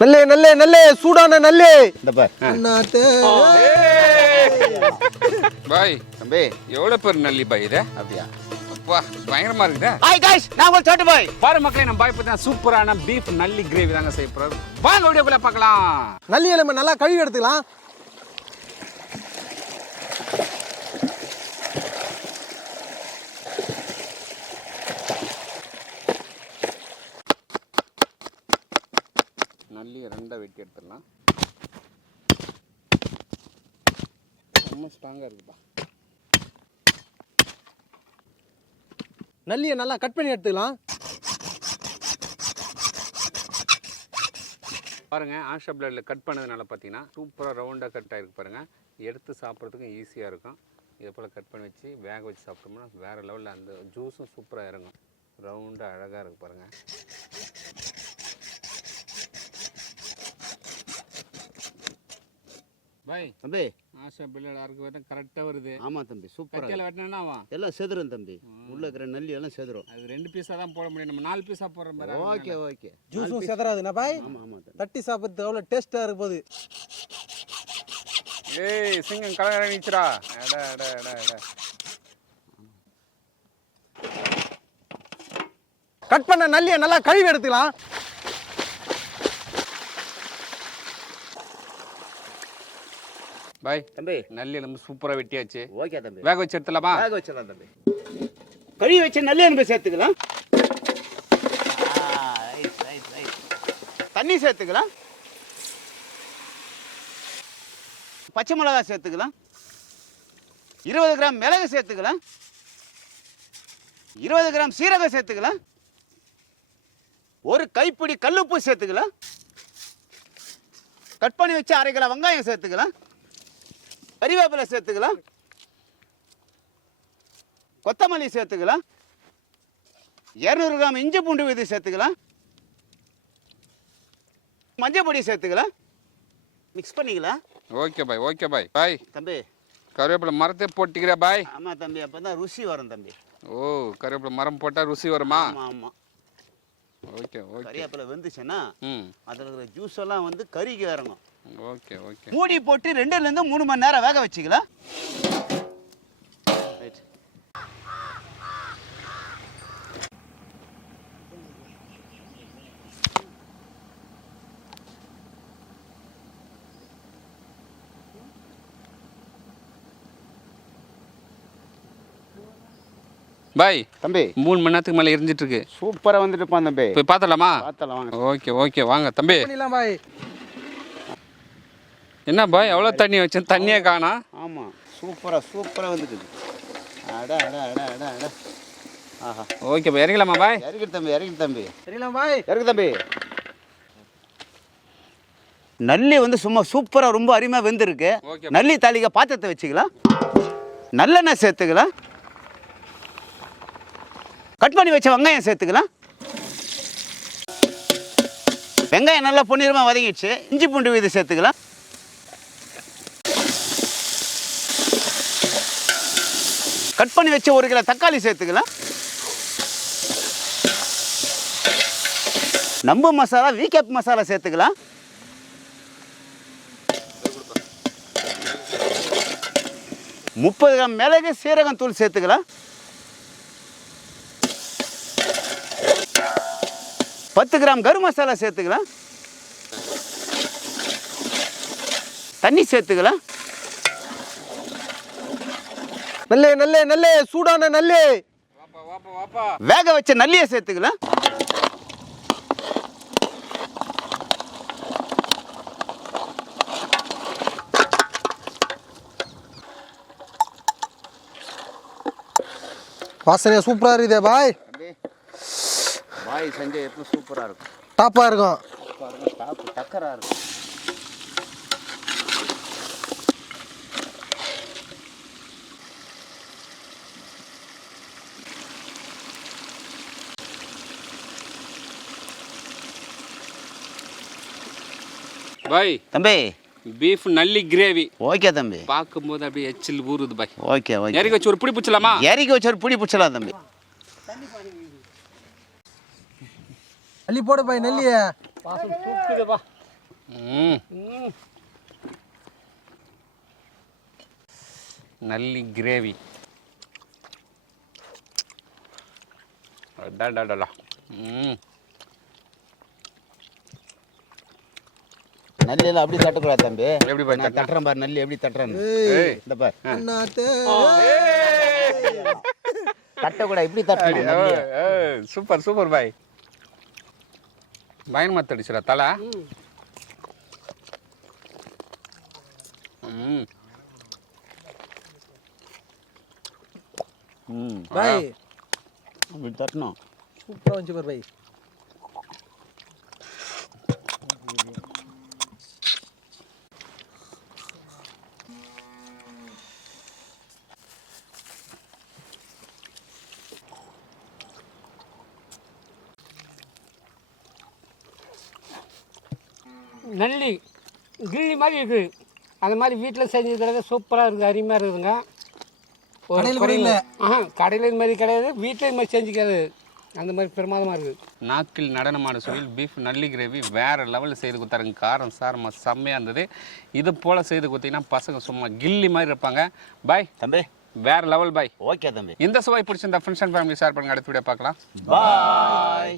நல்லே நல்லே நல்லே சூடான நல்லே இந்த பார் அண்ணாத்தே பாய் தம்பி எவ்வளவு பேர் நல்லி பாய் இது அப்படியா அப்பா பயங்கரமா இருக்குதா ஹாய் गाइस நான் உங்க சோட்டு பாய் பாரு மக்களே நம்ம பாய் பத்தி சூப்பரான பீஃப் நல்லி கிரேவி தாங்க செய்ய போறோம் வாங்க வீடியோக்குள்ள பார்க்கலாம் நல்லியை நம்ம நல்லா கழுவி எடுத்துக்கலாம் நல்லியை ரெண்டா வெட்டி எடுத்துடலாம் ரொம்ப ஸ்ட்ராங்கா இருக்குப்பா நல்லியை நல்லா கட் பண்ணி எடுத்துக்கலாம் பாருங்க ஆஷா பிளேட்ல கட் பண்ணதுனால பார்த்தீங்கன்னா சூப்பராக ரவுண்டாக கட் ஆகிருக்கு பாருங்க எடுத்து சாப்பிட்றதுக்கும் ஈஸியாக இருக்கும் இதே போல் கட் பண்ணி வச்சு வேக வச்சு சாப்பிட்டோம்னா வேறு லெவலில் அந்த ஜூஸும் சூப்பராக இறங்கும் ரவுண்டாக அழகாக இருக்குது பாருங்கள் பாய் தம்பி ஆஷா பிளேட் அறுக்கு கரெக்டாக வருது ஆமாம் தம்பி சூப்பராக கட்டியில் வெட்டினா எல்லாம் செதுரும் தம்பி உள்ள இருக்கிற நல்லி எல்லாம் செதுரும் அது 2 பீஸாக தான் போட முடியும் நம்ம 4 பீஸாக போடுற மாதிரி ஓகே ஓகே ஜூஸும் செதறாதுண்ணா பாய் ஆமாம் ஆமாம் தட்டி சாப்பிட்றது எவ்வளோ டேஸ்ட்டாக இருக்கும் போது ஏய் சிங்கம் கலகர நிச்சுடா அட அட அட அட கட் பண்ண நல்லியை நல்லா கழுவி எடுத்துக்கலாம் பாய் தம்பி நல்லி நம்ம சூப்பராக வெட்டியாச்சு ஓகே தம்பி வேக வச்சு எடுத்துலாமா வேக வச்சிடலாம் தம்பி கழுவி வச்சு நல்லி அனுப்பி சேர்த்துக்கலாம் தண்ணி சேர்த்துக்கலாம் பச்சை மிளகாய் சேர்த்துக்கலாம் 20 கிராம் மிளகு சேர்த்துக்கலாம் 20 கிராம் சீரகம் சேர்த்துக்கலாம் ஒரு கைப்பிடி கல்லுப்பு சேர்த்துக்கலாம் கட் பண்ணி வச்சு 1/2 கிலோ வெங்காயம் சேர்த்துக்கலாம் கறிவேப்பிலை சேர்த்துக்கலாம் கொத்தமல்லி சேர்த்துக்கலாம் 200 கிராம் இஞ்சி பூண்டு விதை சேர்த்துக்கலாம் மஞ்சள் பொடி சேர்த்துக்கலாம் மிக்ஸ் பண்ணிக்கலாம் ஓகே பாய் ஓகே பாய் பாய் தம்பி கருவேப்பிலை மரத்தை போட்டுக்கிறியா பாய் ஆமாம் தம்பி அப்போ தான் ருசி வரும் தம்பி ஓ கருவேப்பிலை மரம் போட்டால் ருசி வருமா ஆமாம் ஆமாம் ஓகே ஓகே கறிவேப்பிலை வெந்துச்சுன்னா ம் அதில் இருக்கிற ஜூஸ் எல்லாம் வந்து கறிக்கு இறங்கும் ஓகே ஓகே மூடி போட்டு 2லேருந்து 3 மணி நேரம் வேக வச்சுக்கலாம் ரைட் பாய் தம்பி 3 மணி நேரத்துக்கு மேலே எரிஞ்சிட்டு இருக்கு சூப்பராக வந்துட்டு இருப்பான் தம்பி போய் பார்த்தலாமா பார்த்தலாம் வாங்க ஓகே ஓகே வாங்க தம்பி பண்ணிடலாம் பாய் என்ன பாய் எவ்வளோ தண்ணி வச்சேன் தண்ணியே காணா ஆமாம் சூப்பராக வந்துட்டுது அட அட அட அட அட ஆஹா ஓகே பாய் இறங்கலாமா பாய் இறக்கிட்டு தம்பி சரிலாம் பாய் இறக்கு தம்பி நல்லி வந்து சும்மா சூப்பராக ரொம்ப அருமையாக வெந்திருக்கு ஓகே நல்லி தாளிக்க பாத்திரத்தை வச்சுக்கலாம் நல்லெண்ணெய் சேர்த்துக்கலாம் கட் பண்ணி வச்ச வெங்காயம் சேர்த்துக்கலாம் வெங்காயம் நல்லா பொன்னிறமாக வதங்கிடுச்சு இஞ்சி பூண்டு விதை சேர்த்துக்கலாம் கட் பண்ணி வச்ச 1 கிலோ தக்காளி சேர்த்துக்கலாம் நம்ப மசாலா வீக்கப் மசாலா சேர்த்துக்கலாம் முப்பது கிராம் மிளகு சீரகம் தூள் சேர்த்துக்கலாம் 10 கிராம் கரும் மசாலா சேர்த்துக்கலாம் தண்ணி சேர்த்துக்கலாம் நல்லே நல்லே நல்லே சூடான நல்லே வாப்பா வாப்பா வாப்பா வேக வச்ச நல்லியை சேர்த்துக்கலாம் வாசனையா சூப்பரா இருக்குதே பாய் பாய் செஞ்ச எப்போ சூப்பராக இருக்கும் டாப்பா இருக்கும் டாப்பு டக்கராக இருக்கும் பாய் தம்பி பீஃப் நல்லி கிரேவி ஓகே தம்பி பார்க்கும்போது அப்படியே எச்சில் ஊறுது பாய் ஓகே ஓகே இறக்கி வச்சு ஒரு பிடி பிடிச்சலாமா இறக்கி வச்சு ஒரு பிடி பிடிச்சலாம் தம்பி நல்லி போடு பாய் நல்லியே வாசம் தூக்குதுப்பா. நல்லி கிரேவி. அடாடாடா. நல்லில அப்படி தட்டக்கூடாது தம்பி. எப்படி பாரு நான் தட்டுறேன் பாரு, நல்லி எப்படி தட்டுறேன்னு. இந்த பாரு. தட்டக்கூடாது, இப்படி தட்டணும். சூப்பர் சூப்பர் பாய். பயன் மத்தடிச்சுடா தலை. பாய் அப்படி தட்டணும். சூப்பரா வந்துச்சு பாரு பாய். நல்லி கில்லி மாதிரி இருக்குது. அந்த மாதிரி வீட்டில் செஞ்சதுல சூப்பராக இருக்குது, அருமையாக இருக்குதுங்க. கடையில் இது மாதிரி கிடையாது, வீட்டில் இது மாதிரி செஞ்சுக்காது. அந்த மாதிரி பிரமாதமாக இருக்குது. நாக்கில் நடனமான சுவையில் பீஃப் நல்லி கிரேவி வேறு லெவலில் செய்து கொடுத்தாருங்க. காரம் சாரமாக செம்மையாக இருந்தது. இது போல் செய்து கொடுத்தீங்கன்னா பசங்க சும்மா கில்லி மாதிரி இருப்பாங்க. பாய் தம்பி, வேறு லெவல் பாய். ஓகே தம்பி. இந்த சுவை பிடிச்சிருந்தா ஃப்ரெண்ட்ஸ் அண்ட் ஃபேமிலி ஷேர் பண்ணுங்க. அடுத்த வீடியோ பார்க்கலாம். பாய்.